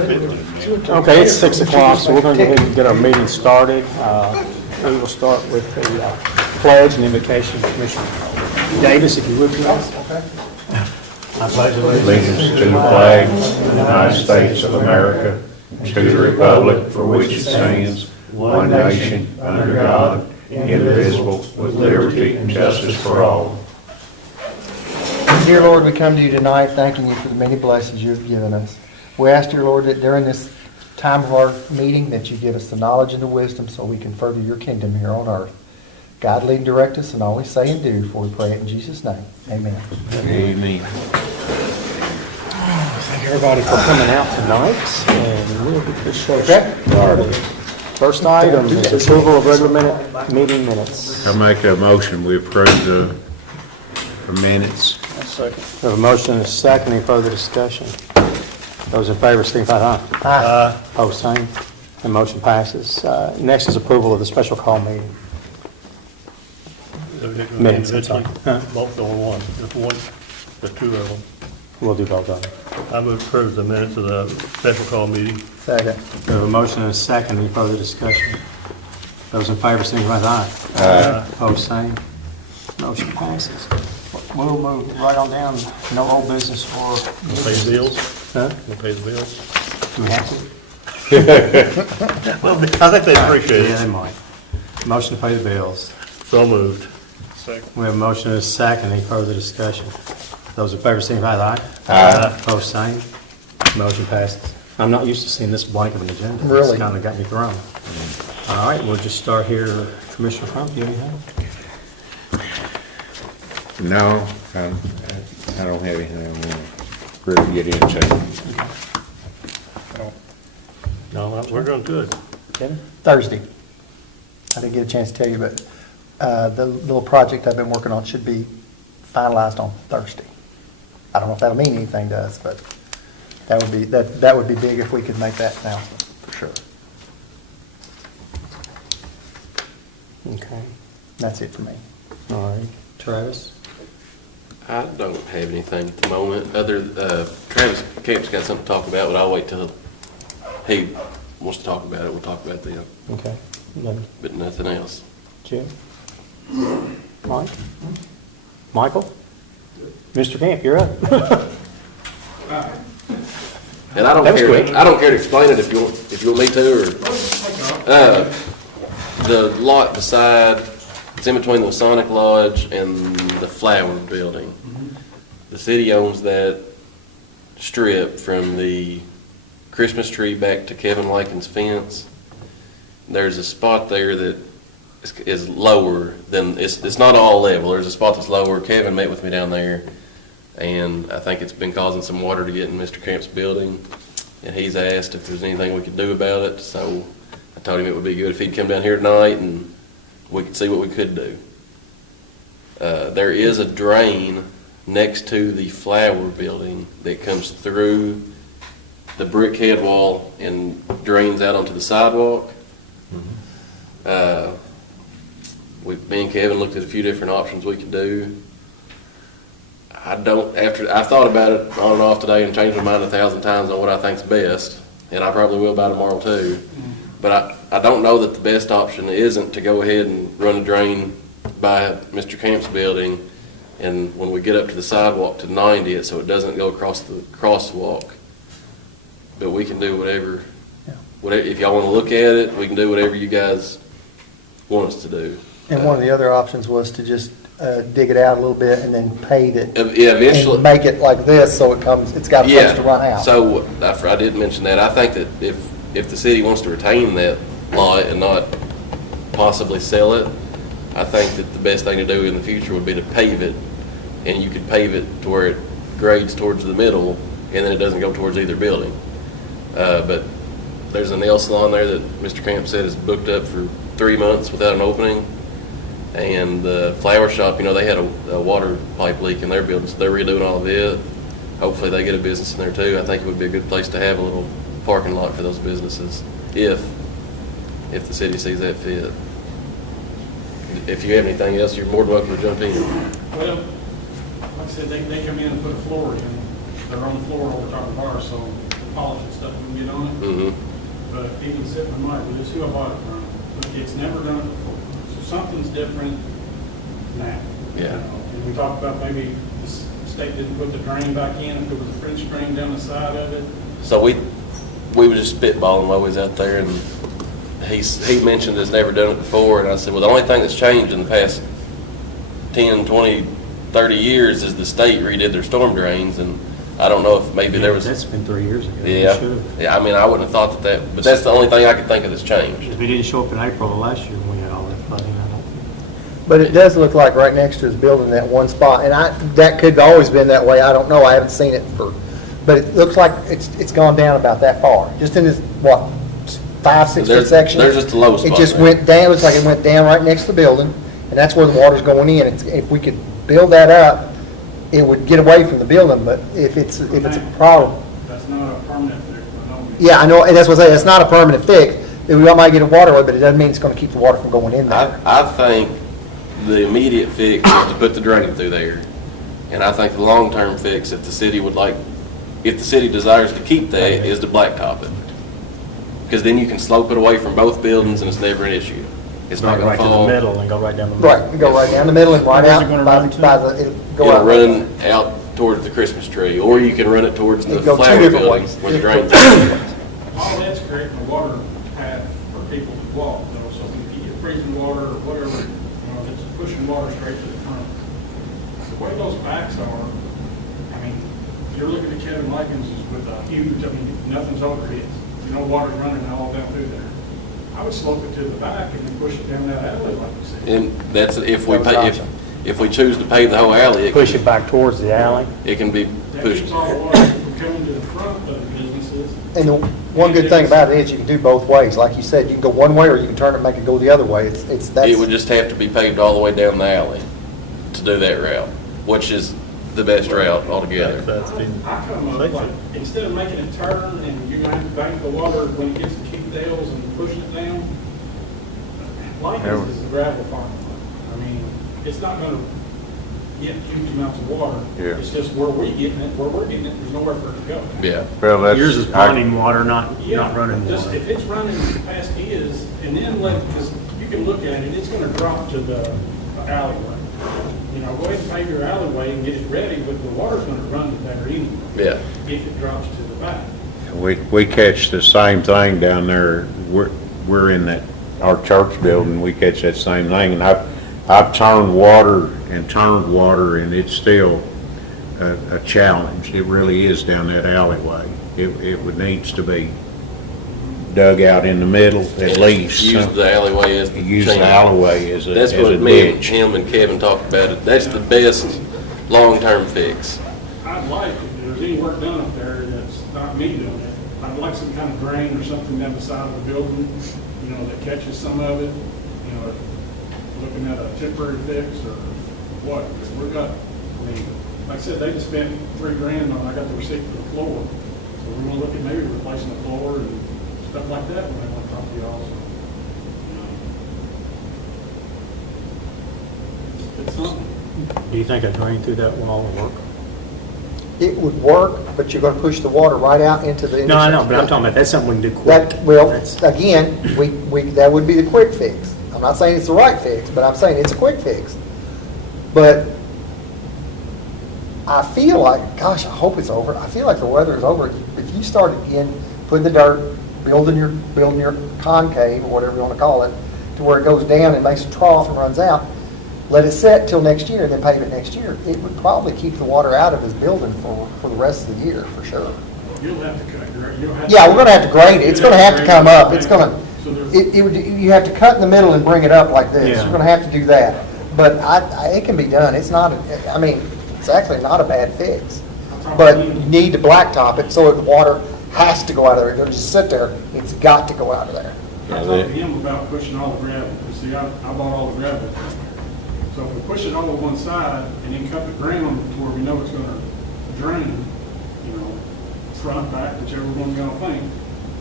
Okay, it's 6 o'clock, so we're going to go ahead and get our meeting started. We will start with the pledge and invocation of Commissioner Davis, if you would, please. I pledge allegiance to the flag of the United States of America, to the republic for which it stands, one nation, under God, indivisible, with liberty and justice for all. Dear Lord, we come to you tonight thanking you for the many blessings you have given us. We ask, dear Lord, that during this time of our meeting that you give us the knowledge and the wisdom so we can further your kingdom here on earth. God, lead and direct us in all we say and do, for we pray it in Jesus' name. Amen. Amen. Thank everybody for coming out tonight, and we'll get this show started. First item is approval of regular meeting minutes. I make a motion, we approve the minutes. We have a motion and a second. Any further discussion? Those in favor, signify by aye. Aye. Opposed, same. And motion passes. Next is approval of the special call meeting. Minutes, I'm sorry. Both on one, just one, the two of them. We'll do both of them. I move to approve the minutes of the special call meeting. Second. We have a motion and a second. Any further discussion? Those in favor, signify by aye. Aye. Opposed, same. Motion passes. We'll move right on down. No old business for... We'll pay the bills. Huh? We'll pay the bills. Do we have to? Well, I think they appreciate Yeah, they it. might. Motion to pay the bills. So moved. Second. We have a motion and a second. Any further discussion? Those in favor, signify by aye. Aye. Opposed, same. Motion passes. I'm not used to seeing this blank of an agenda. Really? It's kind of got me thrown. All right, we'll just start here. Commissioner Crump, do you have anything? No, I don't have anything I want to really get into. No, we're doing good. Kevin? Thursday. I didn't get a chance to tell you, but the little project I've been working on should be finalized on Thursday. I don't know if that'll mean anything to us, but that would be big if we could make that announcement, for sure. Okay. That's it for me. All right. Travis? I don't have anything at the moment. Travis Camp's got something to talk about, but I'll wait till he wants to talk about it. We'll talk about it then, Okay. Then but nothing else. Jim? Mike? Michael? Mr. Camp, you're up. And I don't That was care. quick. I don't care to explain it if you want me to. Or the lot beside, it's in between the Masonic Lodge and the Flower Building. The city owns that strip from the Christmas tree back to Kevin Lakin's fence. There's a spot there that is lower than, it's not all level. There's a spot that's lower. Kevin met with me down there, and I think it's been causing some water to get in Mr. Camp's building, and he's asked if there's anything we could do about it. So I told him it would be good if he'd come down here tonight and we could see what we could do. There is a drain next to the Flower Building that comes through the brick head wall and drains out onto the sidewalk. Me and Kevin looked at a few different options we could do. I've thought about it on and off today and changed my mind 1,000 times on what I think's best, and I probably will by tomorrow too. But I don't know that the best option isn't to go ahead and run a drain by Mr. Camp's building, and when we get up to the sidewalk, to 90 it so it doesn't go across the crosswalk. But we can do whatever, if y'all want to look at it, we can do whatever you guys want us to do. And one of the other options was to just dig it out a little bit and then pave it. Yeah, eventually. And make it like this so it's got a place to run out. So I did mention that. I think that if the city wants to retain that lot and not possibly sell it, I think that the best thing to do in the future would be to pave it, and you could pave it to where it grades towards the middle, and then it doesn't go towards either building. But there's a nail salon there that Mr. Camp said is booked up for 3 months without an opening. And the flower shop, they had a water pipe leak in their building, so they're redoing all of it. Hopefully they get a business in there too. I think it would be a good place to have a little parking lot for those businesses, if the city sees that fit. If you have anything else, you're more than welcome to jump in. Well, like I said, they come in and put a floor in. They're on the floor over top of ours, so polish and stuff we can get on it. Mm-hmm. But even sitting in mind, this is who I bought it from. But it's never done it before. So something's different now. Yeah. You know, and we talked about maybe the state didn't put the drain back in, if there was a French drain down the side of it. So we were just spitballing while we was out there, and he mentioned it's never done it before, and I said, well, the only thing that's changed in the past 10, 20, 30 years is the state redid their storm drains, and I don't know if maybe there was. That's been 3 years ago. Yeah, It should've. yeah, I mean, I wouldn't have thought that, but that's the only thing I could think of that's changed. If it didn't show up in April of last year when we had all that flooding, I don't think. But it does look like right next to his building, that one spot, and that could have always been that way, I don't know, I haven't seen it but it looks like it's gone down about that far, just in this, what, 5-6 foot section? There's just a low spot It just there. went down, looks like it went down right next to the building, and that's where the water's going in. If we could build that up, it would get away from the building, but if it's a problem. That's not a permanent fix, I know. Yeah, I know, and that's what I say, it's not a permanent fix. We might get a waterway, but it doesn't mean it's gonna keep the water from going in there. I think the immediate fix is to put the drain through there, and I think the long-term fix, if the city desires to keep that, is to blacktop it. Because then you can slope it away from both buildings, and it's never an issue. It's not Right gonna to the fall. middle and go right down the middle. Right, we go right down the middle and right Where's out it gonna by run to? the, go It'll out. run out towards the Christmas tree, or you can run it towards the It'd go two flower different building ways. where the drain. All that's creating a water path for people to walk, you know, so if you get freezing water or whatever, you know, it's pushing water straight to the front. The way those backs are, I mean, you're looking at Kevin Likens with a huge, I mean, nothing's over his. You know, water's running all down through there. I would slope it to the back and then push it down that alley like you said. And that's, if we That was pay, awesome. if we choose to pave the whole alley, Push it back towards the alley. it can be That pushed. keeps all the water from coming to the front of the businesses. And the one good thing about it is you can do both ways. Like you said, you can go one way or you can turn it and make it go the other way. That's. It would just have to be paved all the way down the alley to do that route, which is the best route altogether. That's been, I come up, like, instead of making it turn and you're gonna have to bank the water when it gets to Keith Dale's and push it down, Likens is the gravel parking lot. I mean, it's not gonna get huge amounts of water. Yeah. It's just where we're getting it, there's nowhere for it to go. Yeah. Well, that's. Yours is ponding water, not running Just water. if it's running past his, and then because you can look at it, it's gonna drop to the alleyway. You know, go ahead and pave your alleyway and get it ready, but the water's gonna run there anyway. Yeah. If it drops to the back. We catch the same thing down there. We're in our church building, we catch that same thing. And I've turned water, and it's still a challenge. It really is down that alleyway. It would needs to be dug out in the middle at least. Use the alleyway as the Use the channel. alleyway as a That's what me and ditch. him and Kevin talked about it. That's the best long-term fix. I'd like, if there's any work done up there that's not me doing it, I'd like some kind of drain or something down the side of the building, you know, that catches some of it, you know, looking at a temporary fix or what, because we've got, I mean, like I said, they just spent $3,000 on, I got the receipt for the floor. So we're gonna look at maybe replacing the floor and stuff like that when they want to talk to y'all, so. you know. It's something. Do you think a drain through that wall will work? It would work, but you're gonna push the water right out into the. No, I know, but I'm talking about, that's something we can do quick. That, well, That's- again, that would be the quick fix. I'm not saying it's the right fix, but I'm saying it's a quick fix. But I feel like, gosh, I hope it's over. I feel like the weather is over. If you start again, putting the dirt, building your concave, or whatever you wanna call it, to where it goes down and makes a trough and runs out, let it set till next year, then pave it next year. It would probably keep the water out of his building for the rest of the year, for sure. You'll have to cut, you'll have to. Yeah, we're gonna have to grade it. It's gonna have to come up. It's gonna, So there's- you have to cut in the middle and bring it up like this. Yeah. You're gonna have to do that. But it can be done. It's not, I mean, it's actually not a bad fix. But you need to blacktop it so the water has to go out of there. It doesn't just sit there. It's got to go out of there. I talked to him about pushing all the gravel, because see, I bought all the gravel. So if we push it all to one side and then cut the ground to where we know it's gonna drain, you know, front, back, whichever one you're gonna think,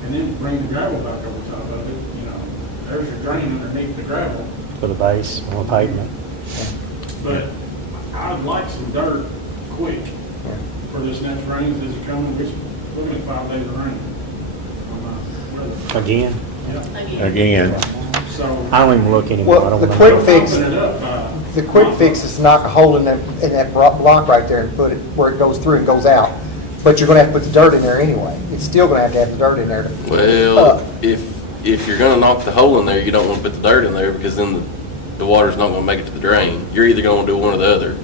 and then bring the gravel back over top of it, you know, there's your drain underneath the gravel. For the base, on the pavement. But I'd like some dirt quick for this next rain as it's coming, which looking at 5 days of rain on my weather. Again, Yeah. Again, So. I don't even look anymore. I Well, don't the wanna quick know. fix, Open it up, the quick fix is knock a hole in that block right there and put it where it goes through and goes out. But you're gonna have to put the dirt in there anyway. It's still gonna have to have the dirt in there. Well, if you're gonna knock the hole in there, you don't wanna put the dirt in there, because then the water's not gonna make it to the drain. You're either gonna do one or the other.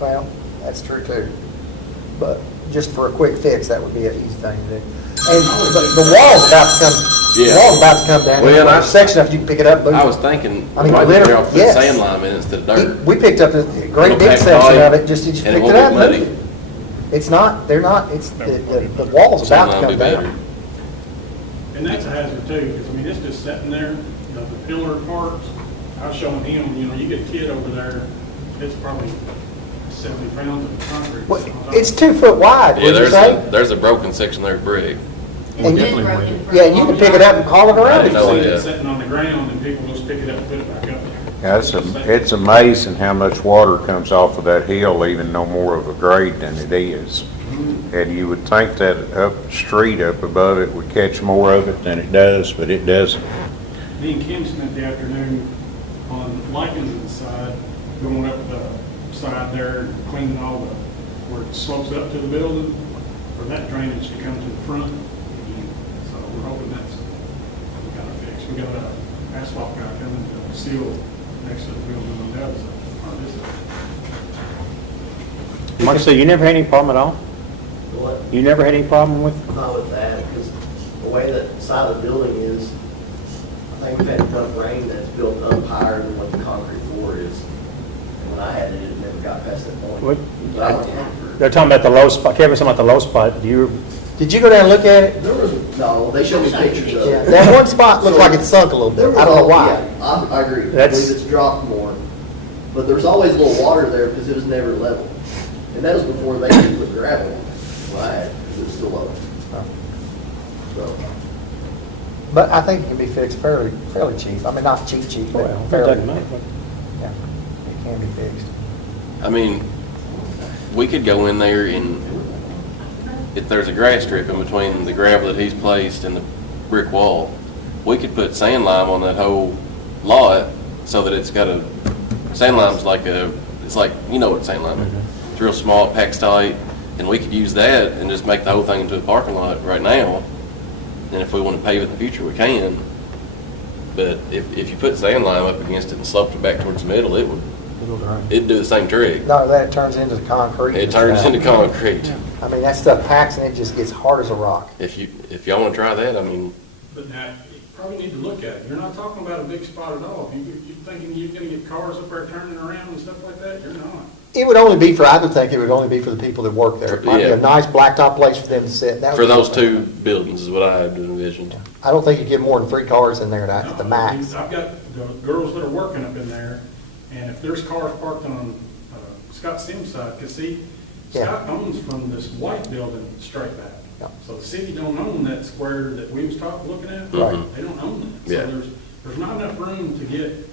Well, that's true too. But just for a quick fix, that would be an easy thing to do. And the wall's about to come, the Yeah. wall's about to come down. Well, There's a section of you can pick it up, boom. I was thinking, I mean, right literally, there, I'll put yes. sand lime in it instead of dirt. We picked up a great big It'll section pack of it, just, you just and it picked it won't up. get and muddy. moved it. It's not, they're not, it's, the wall's Sand about to lime come be better. down. And that's a hazard too, because I mean, it's just sitting there, the pillar parts. I was showing him, you get a kid over there, it's probably 70 pounds of concrete. Well, it's 2 foot wide, Yeah, would you say? there's a broken section there of brick. And you- Definitely would. Yeah, you can pick it up and haul it I around. didn't know see it, it yeah. sitting on the ground and people just pick it up and put it back up. yeah, it's amazing how much water comes off of that hill, even no more of a grade than it is. And you would think that up the street up above it would catch more of it than it does, but it doesn't. Me and Kim spent the afternoon on Likens' side, going up the side there, and cleaning all the, where it slopes up to the building, for that drainage to come to the front again. So we're hoping that's, we got it fixed. We got a asphalt guy coming to seal next to the building on the other side, on this side. Marty, so you never had any problem at all? What? You never had any problem with? Not with that, because the way that side of the building is, I think we've had enough rain that's built up higher than what the concrete floor is. And when I had it, it never got past that point. What? But I went for, They're talking about the low spot, Kevin's talking about the low spot. Do you, Did you go down and look at it? there was, no, they showed me pictures of Yeah, it. that one spot looks like it's sunk a little There bit. was I don't know al- why. yeah, I agree. I That's- believe it's dropped more. But there's always a little water there because it was never level. And that was before they could put gravel on it, when I had, because it was still low. So, But I think it can be fixed fairly cheap. I mean, not cheap, well, but it fairly, doesn't matter. yeah, it can be fixed. I mean, we could go in there and, if there's a grass strip in between the gravel that he's placed and the brick wall, we could put sand lime on that whole lot so that it's got a, sand lime's like a, it's like, you know what sand lime is. It's real small, it packs tight, and we could use that and just make the whole thing into a parking lot right now. And if we want to pave it in the future, we can. But if you put sand lime up against it and sloped it back towards the middle, it'd do the same trick. No, that turns into the concrete. It turns into concrete. I mean, that stuff packs and it just gets hard as a rock. If y'all want to try that, I mean, But now, you probably need to look at it. You're not talking about a big spot at all. You're thinking you're gonna get cars up there turning around and stuff like that? You're not. It would only be for, I would think it would only be for the people that work there. It might be Yeah. a nice blacktop place for them to sit. That would for be those fine. two buildings is what I had envisioned. I don't think you get more than 3 cars in there at the No, max. I've got the girls that are working up in there, and if there's cars parked on Scott Sims' side, because see, Yeah. Scott owns from this white building straight back. Yeah. So the city don't own that square that we was looking at. Right. They don't own that. Yeah. So there's not enough room to get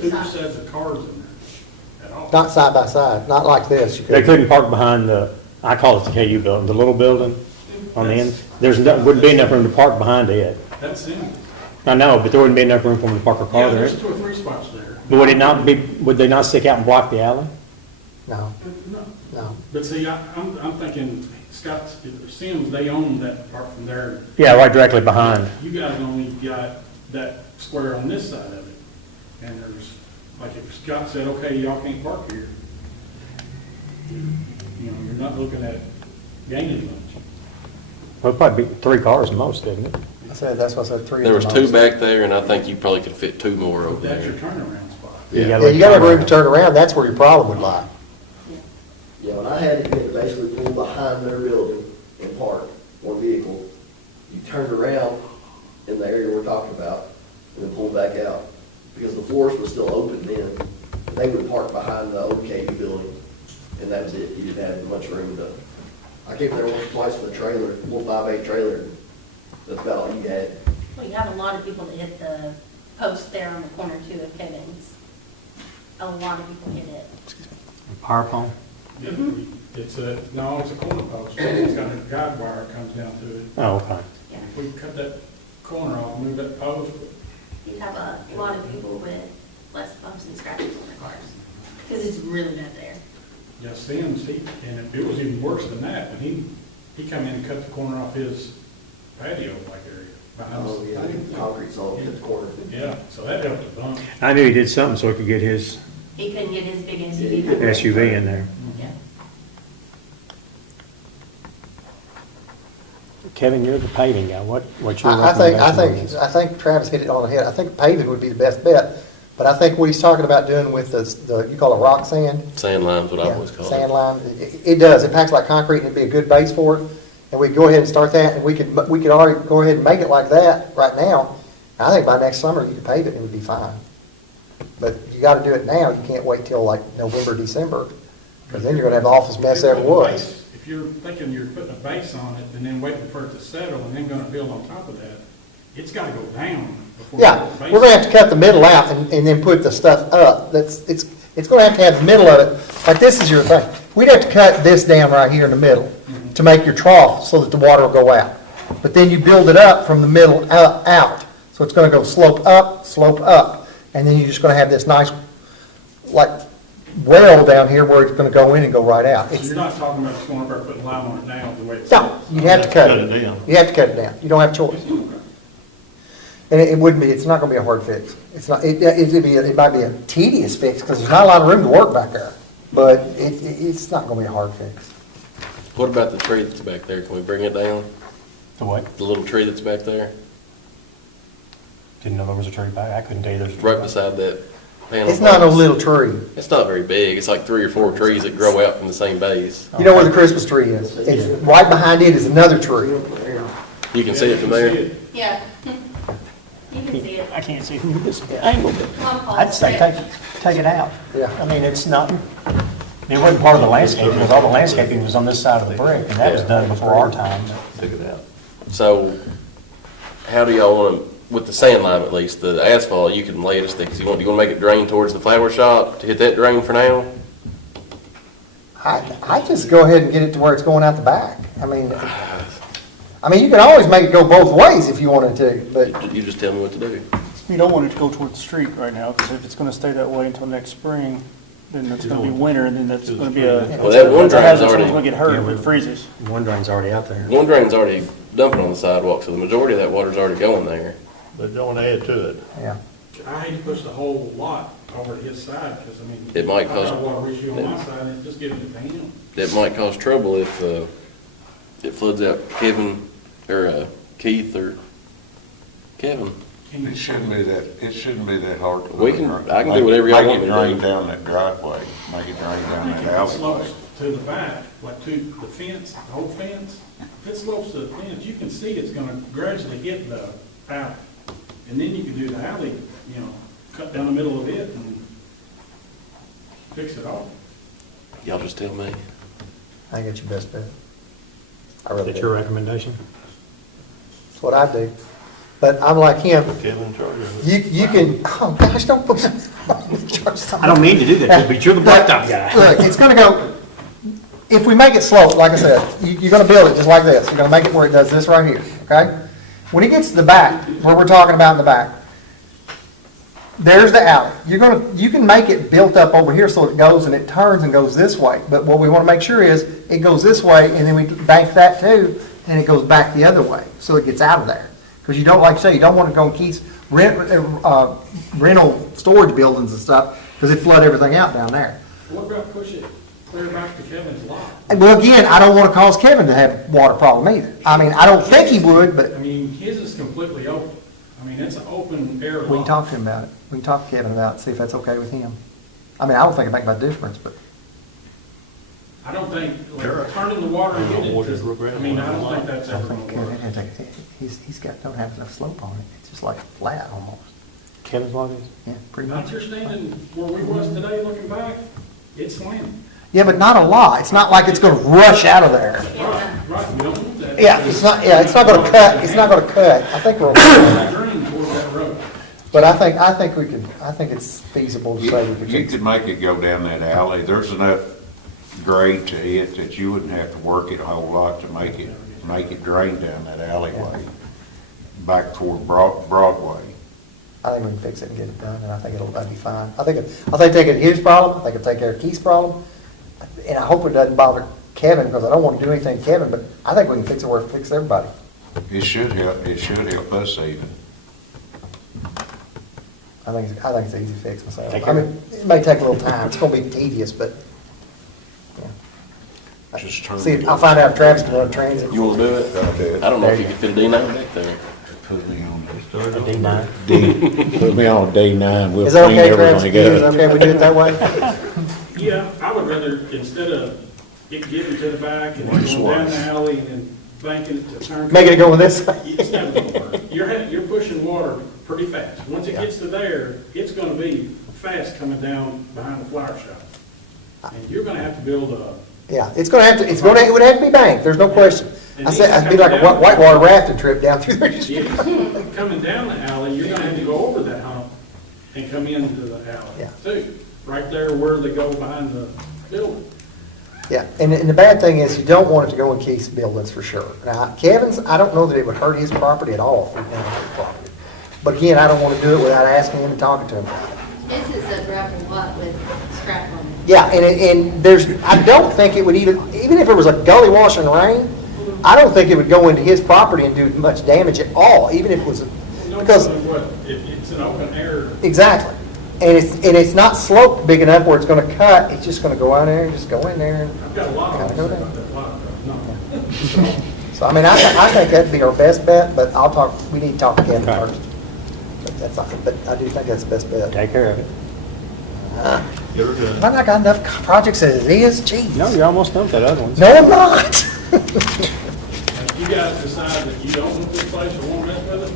2 sets of cars in there at all. Not side by side, not like this. You They could. couldn't park behind the, I call it the KU building, the little building on the end. Wouldn't be enough room to park behind it. That's it. I know, but there wouldn't be enough room for them to park a Yeah, car there. there's 2 or 3 spots there. But would it not be, would they not stick out and block the alley? No, No. no. But see, I'm thinking Scott Sims, they own that part from there. Yeah, right directly behind. You guys only got that square on this side of it. And there's, like if Scott said, okay, y'all can't park here, you're not looking at gaining much. Well, it'd probably be 3 cars at most, isn't it? I said, that's what I said, 3. There is was the 2 most. back there, and I think you probably could fit 2 more over That's your there. turnaround spot. You Yeah, you gotta have room to turn around, that's where your problem would lie. yeah, when I had it, you basically pull behind their building and park one vehicle. You turned around in the area we're talking about and then pulled back out. Because the floors was still open then. They would park behind the old KU building and that was it. You didn't have much room to, I came there once or twice with a trailer, a little 5'8" trailer. That's about all you had. Well, you have a lot of people that hit the post there on the corner too of Kevin's. A lot of people hit it. Power pole? Yeah, It's a corner post, it's got a guide wire that comes down to it. Oh, okay. Yeah. If we cut that corner off, move that post, You'd have a lot of people with less bumps and scratches on their cars, because it's really bad there. yeah, Sims, and it was even worse than that, when he come in and cut the corner off his patio like area behind Oh, yeah, the concrete's all in the corner. Yeah, so that helped a bunch. I knew he did something so he could get his He couldn't get his big Yeah, SUV. SUV in there. Yeah. Kevin, you're the paving guy. What's your I recommendation? I think Travis hit it on the head. I think paving would be the best bet. But I think what he's talking about doing with the you call it rock sand? Sand line's what I Yeah, always call Sand it. lime. It does. It packs like concrete and it'd be a good base for it. And we could go ahead and start that and we could already go ahead and make it like that right now. I think by next summer you could pave it and it would be fine. But you gotta do it now. You can't wait till like November, December. Because then you're gonna have the office mess there was. If you're thinking you're putting a base on it and then waiting for it to settle and then gonna build on top of that, it's gotta go down before. you Yeah, put the base we're gonna on. have to cut the middle out and then put the stuff up. It's gonna have to have the middle of it. Like this is your thing. We'd have to cut this down right here in the middle to make your trough so that the water will go out. But then you build it up from the middle out. So it's gonna go slope up. And then you're just gonna have this nice, like, well down here where it's gonna go in and go right out. So you're not talking about just going up there and putting lime on it now the way it's. No, you have to cut Cut it. it down. You have to cut it down. You don't have a choice. And it wouldn't be, it's not gonna be a hard fix. It's not, it might be a tedious fix, because there's not a lot of room to work back there. But it's not gonna be a hard fix. What about the tree that's back there? Can we bring it down? The what? The little tree that's back there, Didn't know there was a tree back. I couldn't tell you there's a tree right back. beside that panel. It's not a box? little tree. It's not very big. It's like 3 or 4 trees that grow out from the same base. You know where the Christmas tree is? It's right behind it is another tree. You can see it from there. Yeah. You can see it. I can't see from this angle, but Come on, Paul. I'd say take it out. Yeah. I mean, it's not, it wasn't part of the landscaping, because all the landscaping was on this side of the brick, and that was done before our time. Take it out. So how do y'all want to, with the sand lime at least, the asphalt, you can lay it as thick as you want. Do you want to make it drain towards the flower shop to hit that drain for now? I just go ahead and get it to where it's going out the back. I mean, you can always make it go both ways if you wanted to, but You just tell me what to do. You don't want it to go toward the street right now, because if it's gonna stay that way until next spring, then it's gonna be winter, and then that's gonna be a, Well, that one that's a drain's hazard, someone's already, gonna get hurt if it freezes. One drain's already out there. one drain's already dumping on the sidewalk, so the majority of that water's already going there. But don't add to it. yeah. I hate to push the whole lot over to his side, because I mean. It might I got cost- a water issue on my side, and just giving it to him. That might cause trouble if it floods out Kevin, or Keith, or Kevin. It shouldn't be that hard to. We can- I can do whatever y'all want me to do. Make it drain down that driveway, make it drain down If that it alleyway. slopes to the back, like to the fence, the whole fence, if it slopes to the fence, you can see it's gonna gradually get the alley. And then you can do the alley, cut down the middle of it and fix it all. Y'all just tell me. I think it's your best bet. I really That's your do. recommendation? That's what I do. But I'm like him. Kevin in charge of it. You can, oh gosh, don't put. I don't mean to do that, but you're the blacktop guy. Look, it's gonna go, if we make it slope, like I said, you're gonna build it just like this. You're gonna make it where it does this right here, okay? When it gets to the back, where we're talking about in the back, there's the alley. You can make it built up over here so it goes and it turns and goes this way. But what we wanna make sure is, it goes this way and then we bank that too, and it goes back the other way, so it gets out of there. Because you don't, like I say, you don't want to go and keep rental storage buildings and stuff, because it flood everything out down there. What about push it clear back to Kevin's lot? And well, again, I don't want to cause Kevin to have water problem either. I mean, I don't think he would, but I mean, his is completely open. I mean, it's an open air lot. we can talk to him about it. We can talk to Kevin about it, see if that's okay with him. I mean, I don't think it'd make much difference, but I don't think, like, turning the water and getting it, I mean, I don't think that's I ever think gonna work. don't have enough slope on it. It's just like flat almost. Kevin's lot is? Yeah, pretty Not much. you're standing where we was today looking back, it's slanted. Yeah, but not a lot. It's not like it's going to rush out of there. Right, Milton, that. Yeah, it's not going to cut. It's not going to cut. I think we're. Green toward that road. But I think it's feasible to say we could You fix it. could make it go down that alley, there's enough grade to it that you wouldn't have to work it a whole lot to make it drain down that alleyway back toward Broadway. I think we can fix it and get it done, and I think that'd be fine. I think take care of his problem, I think it'll take care of Keith's problem, and I hope it doesn't bother Kevin, because I don't want to do anything to Kevin, but I think we can fix it where it fixes everybody. It should help us even. I think it's an easy fix myself. Take I care. mean, it may take a little time, it's gonna be tedious, but, yeah. Just turn See, it I'll find out if Travis can run transit. You wanna do it? I'll do it. I don't know if you can fit a D9 back there. Put me on A D9. put me on a D9. We'll Is that clean okay, Travis? everything Is it up. okay we do it that way? Yeah, I would rather, instead of it getting to the back and then going down the alley and then banking it to turn. Making it go this way? It's never gonna work. You're pushing water pretty fast. Once it gets to there, it's gonna be fast coming down behind the flower shop. And you're gonna have to build a, Yeah, it would have to be banked, there's no question. And I said, it'd be like a whitewater rafting trip down through there. yeah, coming down the alley, you're gonna have to go over that hump and come into the alley Yeah. too. Right there where they go behind the building. Yeah, and the bad thing is, you don't want it to go in Keith's buildings for sure. Now, Kevin's, I don't know that it would hurt his property at all if we done his property. But again, I don't want to do it without asking him and talking to him about it. This is a gravel lot with scrap on it. Yeah, and there's, I don't think it would even if it was a gully wash and rain, I don't think it would go into his property and do much damage at all, even if it was, No because, telling what, it's an open air. exactly. And it's not sloped big enough where it's gonna cut, it's just gonna go out there and just go in there. I've got a lot Kinda of go them down. about that lot, though. No. So, I mean, I think that'd be our best bet, but we need to talk to Kevin Okay. first. But I do think that's the best bet. Take care of it. Have I not got enough projects as it is? Jeez. No, you're almost done with that other one. No, I'm not. If you guys decide that you don't want this place or won't mess with it,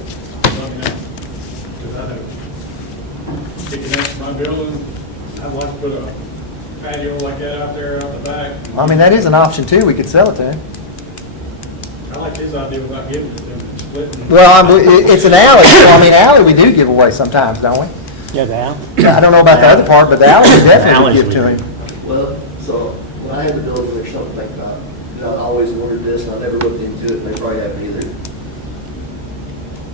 let me know. Because I know, kicking next to my building, I'd like to put a patio like that out there out the back. I mean, that is an option too, we could sell it to him. I like his idea without giving it to them, splitting. Well, it's an alley, so I mean, alley we do give away sometimes, don't we? Yeah, the alley. I don't know about the other part, but the alley we definitely Alleys give to we him. Well, so when I had the building, there's something to think about. You know, I always wondered this, and I never looked into it, and they probably haven't either.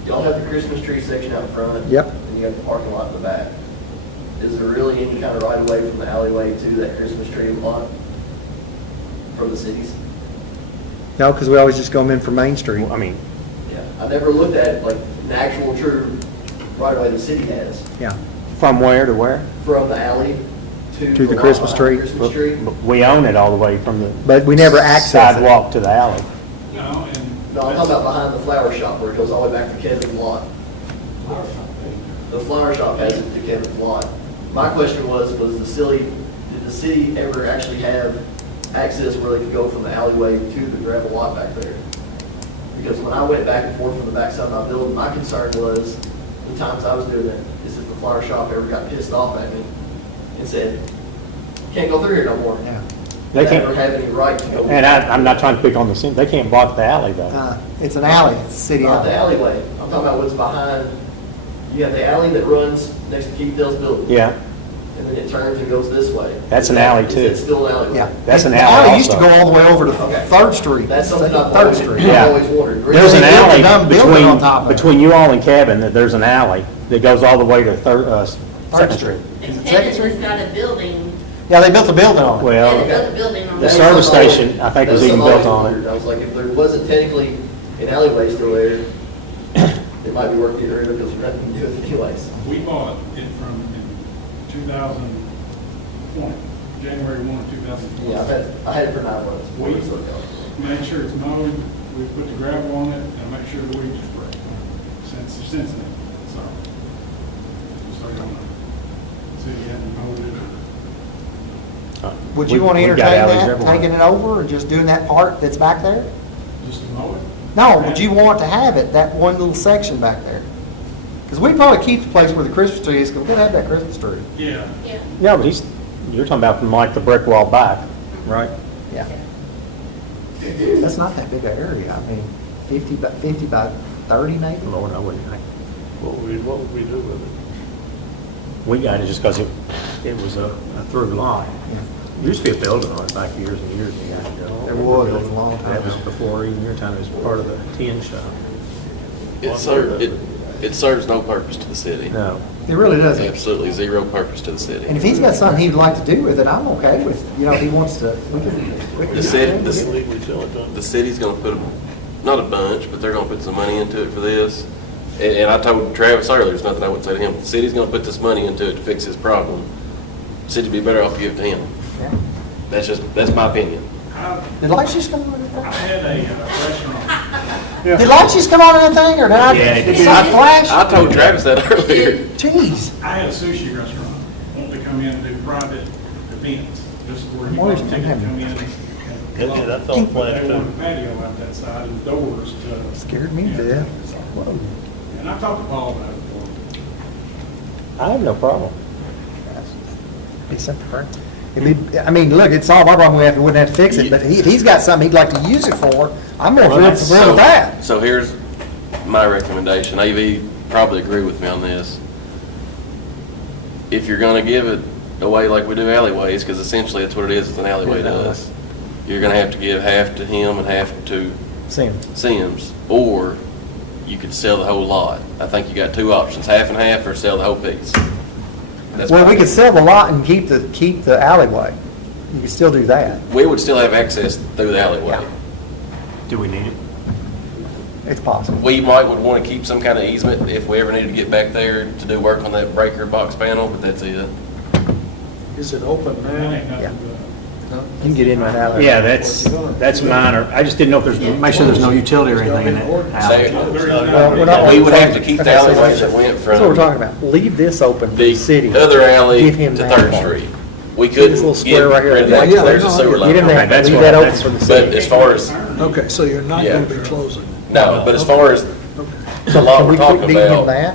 Y'all have the Christmas tree section out front. Yep. And you have the parking lot in the back. Is there really any kind of right of way from the alleyway to that Christmas tree lot from the cities? No, because we always just go in for Main Street. I mean, Yeah. I never looked at like the actual true right of way the city has Yeah. from where to where? from the alley to To the lot Christmas behind tree. the Christmas tree. But we own it all the way from the But we never access it. sidewalk to the alley. No, and. No, I'm talking about behind the flower shop where it goes all the way back to Kevin's lot. The flower shop has it to Kevin's lot. My question was did the city ever actually have access where they could go from the alleyway to the gravel lot back there? Because when I went back and forth from the backside of my building, my concern was, the times I was doing it, is if the flower shop ever got pissed off at me and said, can't go through here no more. Yeah. They They never can't, have any right to go. and I'm not trying to pick on the city, they can't block the alley though. It's an alley, it's a city Not the alley. alleyway. I'm talking about what's behind, you have the alley that runs next to Keith Dale's building. Yeah, And then it turns and goes this way. That's Is an that- alley, too. Is it still an alleyway? Yeah. That's an The alley used to also. go all the way over to Okay. Third Street. That's something I've Third always, Street. Yeah. I've always wondered. there's an They built a alley dumb building on top of it. between you all and Cabin, that there's an alley that goes all the way to Second Street. And Second Kevin Street? has got a building, Yeah, they built a building on it. Well, Kevin built a building on The it. service station, I think, was even built on it. I was like, if there wasn't technically an alleyway still there, it might be worth getting rid of because there's nothing to do with it anyways. We bought it from in 2020, January 1, 2020. Yeah, I had it for 9 months. before We- it was ago. Make sure it's mowed, we put the gravel on it, and make sure the weeds are sprayed. Since then, so. So you don't know. So you haven't mowed it. Would you want to We've got entertain alleys that, everywhere. taking it over and just doing that part that's back there? Just to mow it? No, would you want to have it, that one little section back there? Because we'd probably keep the place where the Christmas tree is, because we'd have that Christmas tree. Yeah. Yeah. Yeah, but you're talking about from like the brick wall back, right? Yeah. That's not that big an area, I mean, 50 by 30 maybe? Lord, I wouldn't think. What would we do with it? We got it just because it was a through line. There used to be a building on it back years and years ago. There was, it was a long time That was ago. before even your time, it was part of the tin shop. It serves no purpose to the city. No. It really doesn't. Absolutely zero purpose to the city. And if he's got something he'd like to do with it, I'm okay with, if he wants to, we can. The city, Legally sell it, don't the city's gonna put, not a bunch, but they're gonna put some money into it for this. And I told Travis earlier, there's nothing I wouldn't say to him, the city's gonna put this money into it to fix his problem. The city'd be better off to give it to him. Yeah. That's my opinion. Did lights just come on? I had a restaurant. Did lights just come on in that thing, or did I, Yeah, it did did. something flash? I told Travis that earlier. Jeez. I had a sushi restaurant, want to come in and do private events, just where you What buy is a ticket to that? come in. and- Yeah, that's all flash They too. want a patio out that side and doors to. Scared me to death. And I talked to Paul about it before. I have no problem. Be simple, right? I mean, look, it's all our problem, we wouldn't have to fix it, but if he's got something he'd like to use it for, I'm more thrilled with that. So here's my recommendation. AV probably agree with me on this. If you're gonna give it away like we do alleyways, because essentially that's what it is, it's an alleyway to us, you're gonna have to give half to him and half to Sims, or you could sell the whole lot. I think you got two options, half and half, or sell the whole piece. That's Well, my we could opinion. sell the lot and keep the alleyway. You could still do that. We would still have access through the alleyway. Yeah. Do we need it? It's possible. We might would want to keep some kind of easement if we ever needed to get back there to do work on that breaker box panel, but that's it. Is it open That now? ain't nothing but. You can get in right now. Yeah, that's minor. I just didn't know if there's, make sure there's no utility or anything in that alley. Well, we're not- We would have to keep the Okay, so alleyway that went That's what we're from talking about. Leave this open for the the city. other alley Give him to that Third part. Street. We See couldn't this little get square right here? rid of that, Yeah, because there's a yeah, sewer Get in line. there, that's leave what- that open that's- for the But city. as far as, Okay, so you're not Yeah. gonna be closing? no, but as far as the lot Can we're we talking quit beating him about, that?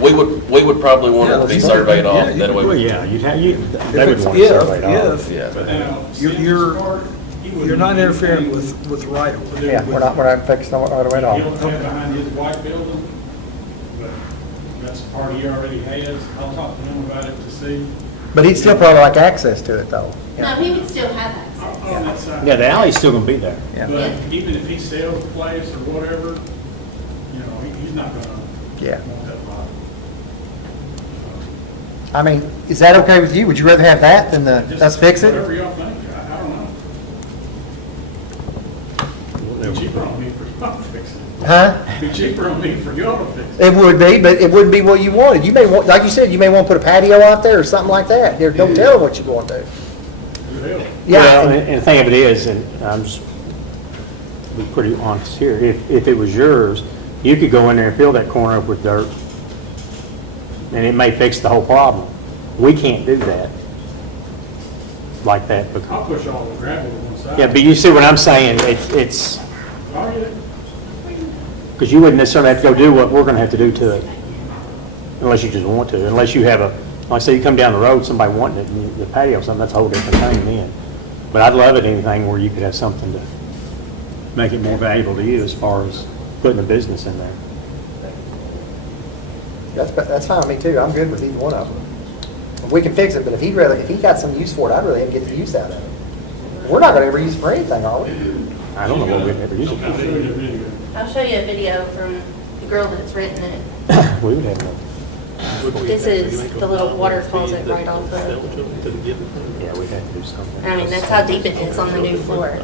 we would probably want it to be surveyed off, Yeah, that way. Well, we- yeah, you'd have, they If would it's, want to survey it off. if, Yeah. But now, You're- Sims' you're- part, he wouldn't you're not do interfering anything with right of way. Yeah, we're not fixing it right away at all. He'll have behind his white building, but that's a part he already has. I'll talk to him about it to see. But he'd still probably like access to it, though. No, he would still have access. On that side. Yeah, the alley's still gonna be there. Yeah. But even if he sells the place or whatever, he's not gonna Yeah. want that lot. I mean, is that okay with you? Would you rather have that than Just us fix it? Whatever y'all think, I don't know. It'd be cheaper on me for y'all to fix it. Huh? It'd be cheaper on me for y'all to fix it. It would be, but it wouldn't be what you wanted. You may want, like you said, you may want to put a patio out there or something like that. There's no telling what you want to do. Hell, Well, Yeah, and the thing of it is, and I'm just, be pretty honest here, if it was yours, you could go in there and fill that corner up with dirt, and it may fix the whole problem. We can't do that like that, I'll because, push all the gravel to one side. yeah, but you see what I'm saying, it's, Oh, yeah. because you wouldn't necessarily have to go do what we're gonna have to do to it, unless you just want to, unless you have a, like I say, you come down the road, somebody wanting it, and the patio or something, that's a whole different thing then. But I'd love it, anything where you could have something to make it more valuable to you as far as putting a business in there. that's fine with me too. I'm good with either one of them. We can fix it, but if he got some use for it, I'd really get the use out of it. We're not gonna ever use it for anything, are we? I don't know what we'd ever use it I'll show you a video. I'll show you a video from the girl that's written it. for. We would have no, This is the little water closet right off the, yeah, we'd have to do something. I mean, that's how deep it is on the new floor.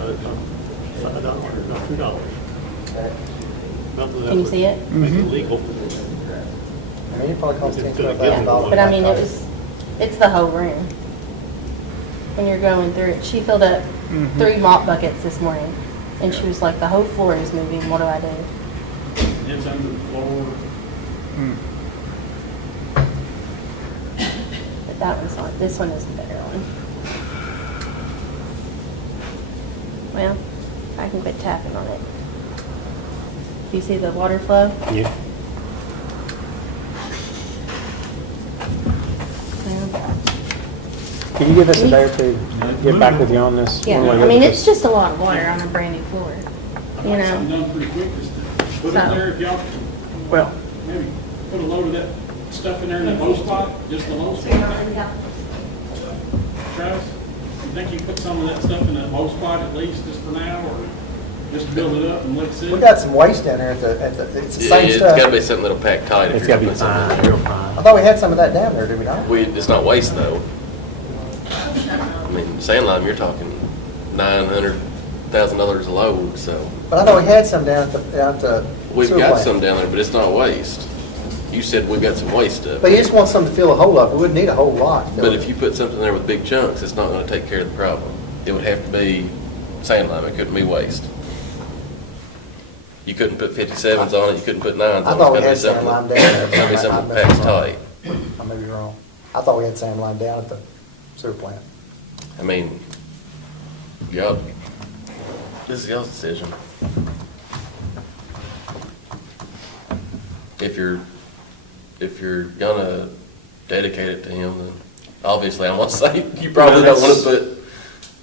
$5, not $2. Can you see it? Make it legal. I mean, it probably costs It's $10,000, gonna get $12,000. But I mean, it's the whole room. When you're going through it, she filled up 3 mop buckets this morning, and she was like, the whole floor is moving, what do I do? It's under the floor. But that one's not, this one is the better one. Well, I can quit tapping on it. Do you see the water flow? Yeah. Well, Can you give us a day or two, get back with you on this? yeah, one way or I mean, the it's just a lot of water on a brand new floor, you I'd like something know? done pretty quick, just put it So. there if y'all, Well, maybe put a load of that stuff in there in that low spot, just the low spot. Travis? You think you put some of that stuff in that low spot at least, just for now, or just build it up and let it sit? We got some waste down there it's the Yeah, same it's gotta stuff. be something that'll pack tight if It's you're gotta gonna be put something in fine, there. real fine. I thought we had some of that down there, did we not? It's not waste though. I mean, sand lime, you're talking $900,000 a load, so. But I thought we had some down at the We've sewer got plant. some down there, but it's not waste. You said we've got some waste stuff. But you just want something to fill a hole up. We wouldn't need a whole lot. to fill But it. if you put something there with big chunks, it's not gonna take care of the problem. It would have to be sand lime, it couldn't be waste. You couldn't put 57s on it, you couldn't put 9s I on it. thought we It's had gotta be sand lime something- down there. It's gotta be something that packs tight. I may be wrong. I thought we had sand lime down at the sewer plant. I mean, y'all, this is y'all's decision. If you're gonna dedicate it to him, then obviously I'm gonna say you probably don't wanna put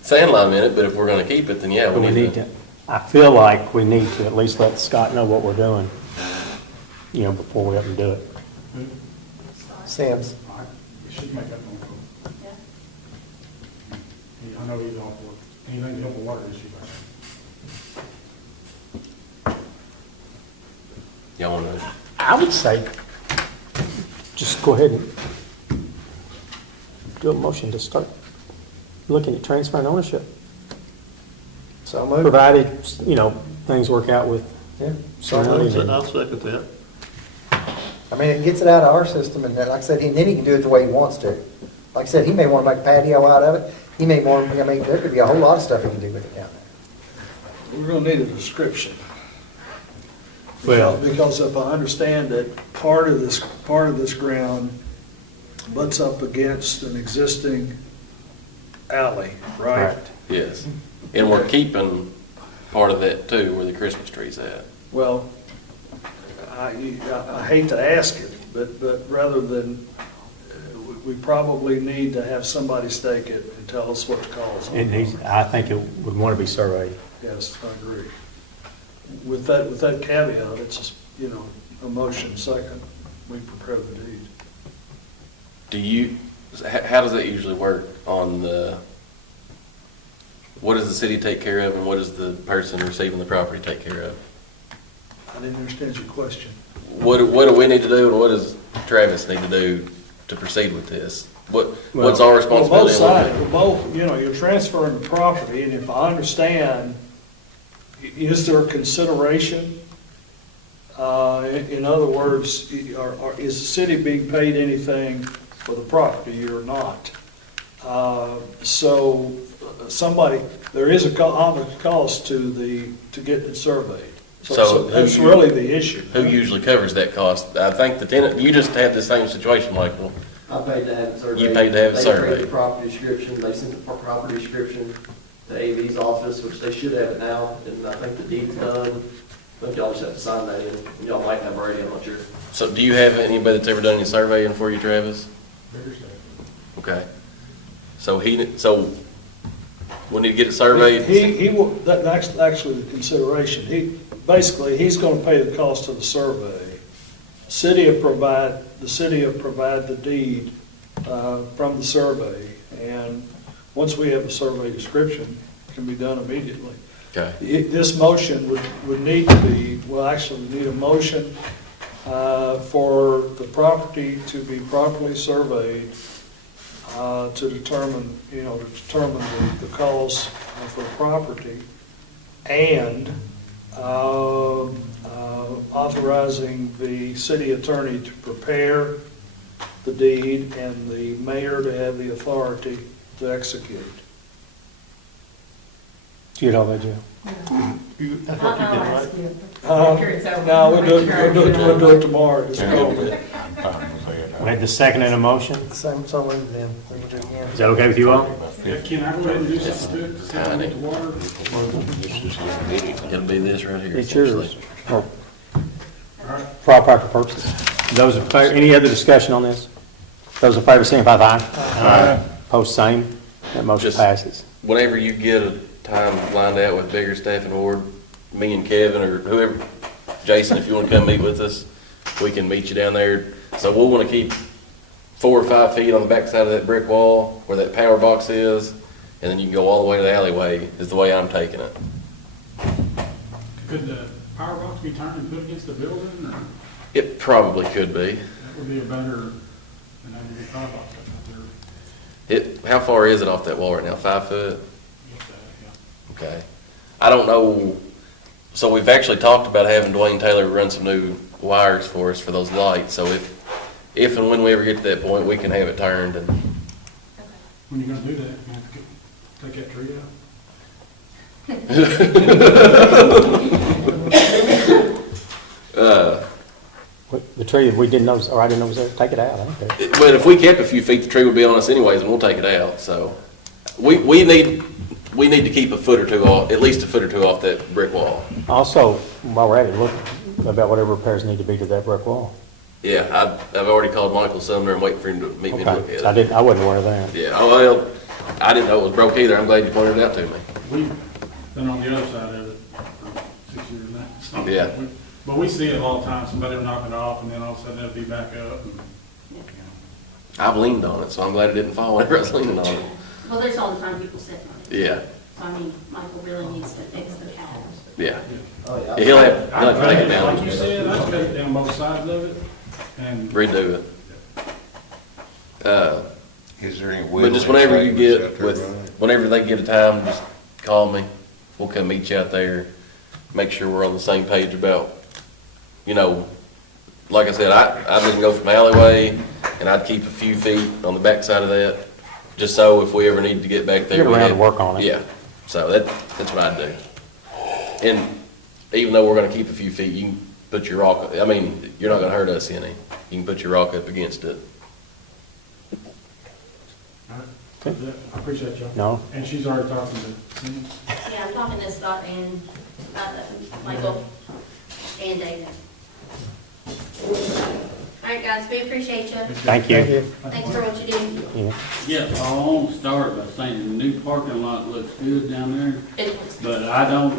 sand lime in it, but if we're gonna keep it, then yeah, But we need to. I feel like we need to at least let Scott know what we're doing, before we up and do it. Sims. All right, we should make that phone call. I know he's all for it. Anything to help the water issue. Y'all wanna, I would say, just go ahead and do a motion to start looking at transferring ownership, So moved. provided, things work out with Yeah. surrounding. I'll second that. I mean, it gets it out of our system, and then, like I said, then he can do it the way he wants to. Like I said, he may want to make a patio out of it. He may want, there could be a whole lot of stuff he can do with it down there. We're gonna need a description. Well- Because if I understand that part of this ground butts up against an existing alley, right? Correct. yes. And we're keeping part of that too, where the Christmas tree's at. Well, I hate to ask it, but rather than, we probably need to have somebody stake it and tell us what the calls are. It needs, I think it would want to be surveyed. Yes, I agree. With that caveat, it's, a motion second, we prepare the deed. Do you, how does that usually work on what does the city take care of and what does the person receiving the property take care of? I didn't understand your question. What do we need to do and what does Travis need to do to proceed with this? What's our Well, both responsibility? sides, you're transferring the property, and if I understand, is there a consideration? In other words, is the city being paid anything for the property or not? So there is a cost to get it surveyed. So So that's really the issue. Who usually covers that cost? I think the tenant, you just had the same situation, Michael. I paid to have it surveyed. You paid to have it They surveyed. created the property description, they sent the property description to AV's office, which they should have it now, and I think the deed's done. But y'all just have to sign that in, and y'all might have already, I'm not sure. So do you have anybody that's ever done any surveying for you, Travis? Okay. So we need to get it surveyed? He will, that's actually the consideration. He's gonna pay the cost of the survey. The city will provide the deed, from the survey, and once we have a survey description, it can be done immediately. Okay. This motion would need to be, actually, we need a motion, for the property to be properly surveyed, to determine the cost for the property, and authorizing the city attorney to prepare the deed and the mayor to have the authority to execute. Do you get all that, Joe? Uh, After it's over. No, we'll do Make sure it, we'll do it tomorrow, just call it. We had the second and a motion. Same, so moved then. Then we'll do it again. Is that okay with you all? Yeah, can I go ahead and do something to it, to see if I get the water? It'll be this right here. It's yours. Oh. For all proper purposes. Those in favor, any other discussion on this? Those in favor, signify by aye. Aye. Post same. That motion Just- passes. Whenever you get a time lined out with bigger staff and Ward, me and Kevin or whoever, Jason, if you want to come meet with us, we can meet you down there. So we'll want to keep 4 or 5 feet on the back side of that brick wall where that power box is, and then you can go all the way to the alleyway, is the way I'm taking it. Could the power box be turned and put against the building, or It probably could be. that would be a better, than having the power box up there? How far is it off that wall right now? 5 foot? If that, yeah. Okay. I don't know, so we've actually talked about having Dwayne Taylor run some new wires for us for those lights, so if and when we ever get to that point, we can have it turned and, When you gonna do that, you have to take that tree out? The tree that we didn't notice, or I didn't notice, there, take it out, I don't care. but if we kept a few feet, the tree would be on us anyways, and we'll take it out, so. We need to keep a foot or two off, at least a foot or two off that brick wall. Also, while we're at it, look about whatever repairs need to be to that brick wall. Yeah, I've already called Michael Sumner and waiting for him to meet me to look Okay, at it. I wasn't aware of that. Yeah, well, I didn't know it was broke either, I'm glad you pointed it out to me. We've been on the other side of it for 6 years now. So Yeah. But we see it all the time, somebody will knock it off, and then all of a sudden it'll be back up. And, you know. I've leaned on it, so I'm glad it didn't fall whenever I was leaning on it. Well, there's all the time people sit on it. Yeah, So, I mean, Michael really needs to fix the cows. yeah. Oh, yeah. He'll have to take it down. Like you said, I'd take it down both sides of it, and Redo it. Is there any But wheeling just whenever you statements out get there, with, Brian? whenever they get a time, just call me. We'll come meet you out there, make sure we're on the same page about, like I said, I'm gonna go from alleyway, and I'd keep a few feet on the back side of that, just so if we ever need to get back there. Get we around have- and work on it. Yeah, so that's what I'd do. And even though we're gonna keep a few feet, you can put your rock, I mean, you're not gonna hurt us any. You can put your rock up against it. I appreciate y'all. No? And she's already talking to Cindy. Yeah, I'm talking to Scott and, Michael and David. All right, guys, we appreciate you. Thank you. Thanks for what you do. Yeah. Yeah, I want to start by saying the new parking lot looks good down there, It looks but I don't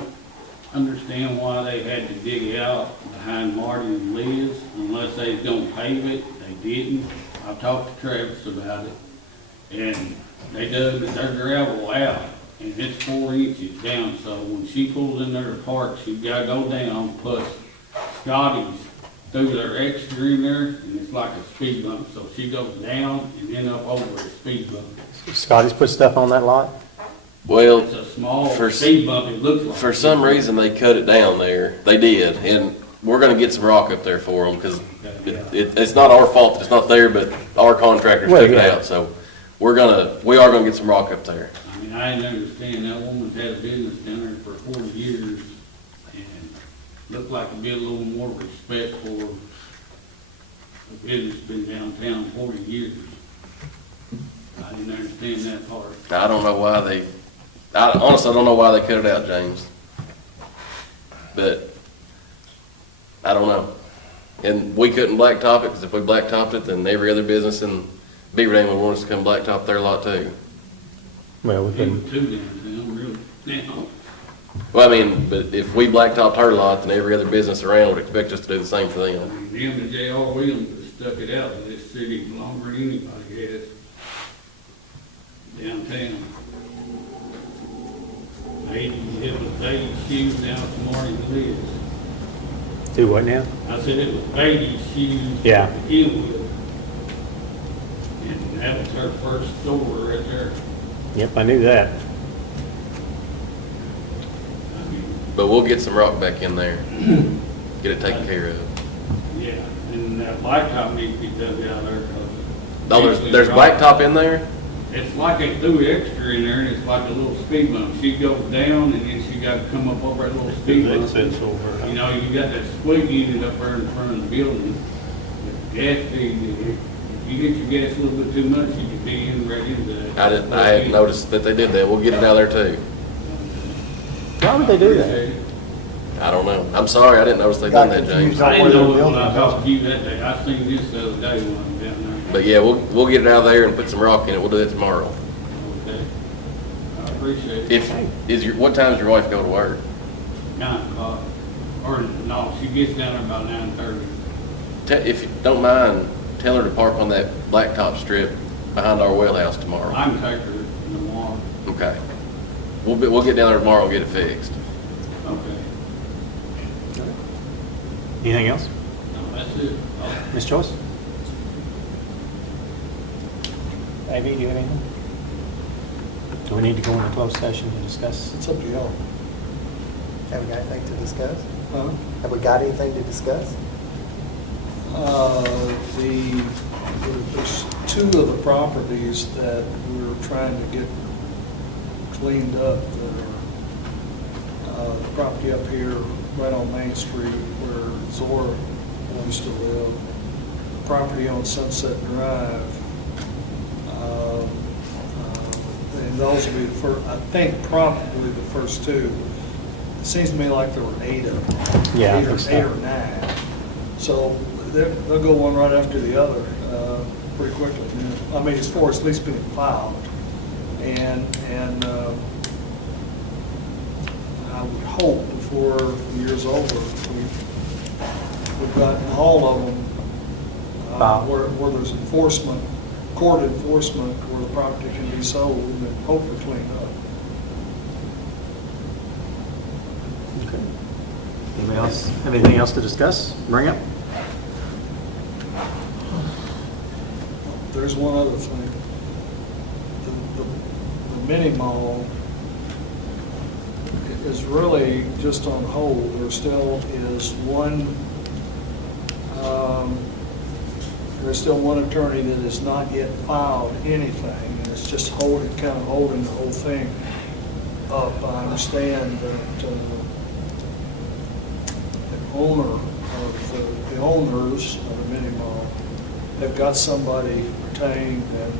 understand why they had to dig it out behind Marty and Liz unless they was gonna pave it. They didn't. I talked to Travis about it, and they dug their gravel out, and it's 4 inches down, so when she pulls in there to park, she's gotta go down, plus Scotty's threw their extra in there, and it's like a speed bump, so she goes down and then up over a speed bump. Scotty's put stuff on that lot? Well, It's a small For- speed bump, it looks like. for some reason, they cut it down there. They did, and we're gonna get some rock up there for them, because it's not our fault that it's not there, but our contractors Well, took it yeah. out, so we are gonna get some rock up there. I mean, I didn't understand, that woman's had a business down there for 40 years, and looked like it'd be a little more respect for a business been downtown 40 years. I didn't understand that part. I don't know why honestly, I don't know why they cut it out, James. But, I don't know. And we couldn't blacktop it, because if we blacktopped it, then every other business in Beaver Dam would want us to come blacktop their lot too. Well, we Even can, two downtown, really, now. Well, I mean, but if we blacktopped her lot, then every other business around would expect us to do the same for I them. mean, them and J.R. Williams have stuck it out in this city longer than anybody has downtown. It was Baby's shoes down to Marty and Liz. do what now? I said it was Baby's shoes. Yeah. To begin with. And that was her first store right there. Yep, I knew that. I mean, But we'll get some rock back in there, get it taken care of. yeah, and that blacktop needs to be dug out there. 'Cause Oh, there's blacktop in there? It's like they threw extra in there, and it's like a little speed bump. She goes down, and then she got to come up over that little speed bump. You know, you got that squeak unit up there in front of the building. With the gas feed, if you get your gas a little bit too much, you could be in right into that. I hadn't noticed that they did that. We'll get it out of there too. Why would they do that? I don't know. I'm sorry, I didn't notice they done that, James. I didn't know it when I talked to you that day. I seen this the other day when I'm down there. But yeah, we'll get it out of there and put some rock in it. We'll do that tomorrow. Okay. I appreciate it. What time does your wife go to work? 9 o'clock. Or, no, she gets down there about 9:30. If you don't mind, tell her to park on that blacktop strip behind our well house tomorrow. I can take her in the morning. Okay. We'll get down there tomorrow and get it fixed. Okay. Anything else? No, that's it. Ms. Joyce? Amy, do you have anything? Do we need to go into closed session to discuss? It's up to y'all. Have we got anything to discuss? Huh? Have we got anything to discuss? There's two of the properties that we're trying to get cleaned up that are, the property up here right on Main Street where Zora used to live, property on Sunset Drive. And those will be the first, I think probably the first two. It seems to me like there were 8 of them. Yeah, I Eight think so. or 9. So they'll go one right after the other pretty quickly. I mean, as far as at least being filed. And I would hope before the year's over, we've gotten all of them Filed. where there's enforcement, court enforcement, where the property can be sold and hopefully cleaned up. Okay. Anybody else, have anything else to discuss, bring up? There's one other thing. The mini mall is really just on hold. There still is there's still one attorney that has not yet filed anything, and it's just kind of holding the whole thing up. I understand that the owners of the mini mall have got somebody retained, and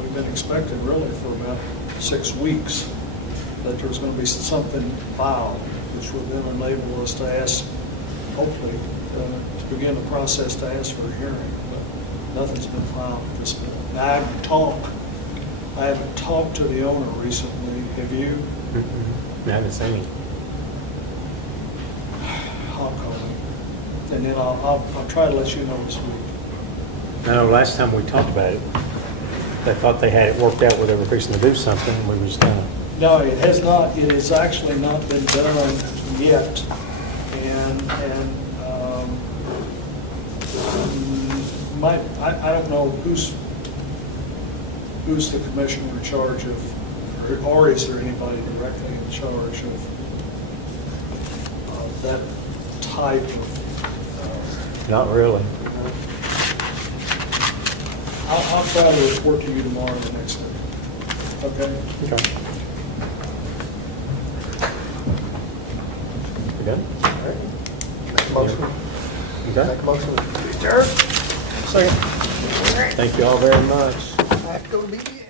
we've been expecting really for about 6 weeks that there's going to be something filed, which would then enable us to ask, hopefully, to begin the process to ask for a hearing. But nothing's been filed at this point. I haven't talked to the owner recently. Have you? I haven't seen him. I'll call him, and then I'll try to let you know this week. No, last time we talked about it, they thought they had it worked out where they were fixing to do something, and we were just kind of, No, it has not. It has actually not been done yet, and I don't know who's the commissioner in charge of, or is there anybody directly in charge of that type of. not really. I'll try to report to you tomorrow or the next day. Okay? Okay. We good? All right. Make a motion. Okay. Make a motion. Adjourn. Second. Thank you all very much. I have to go to meeting.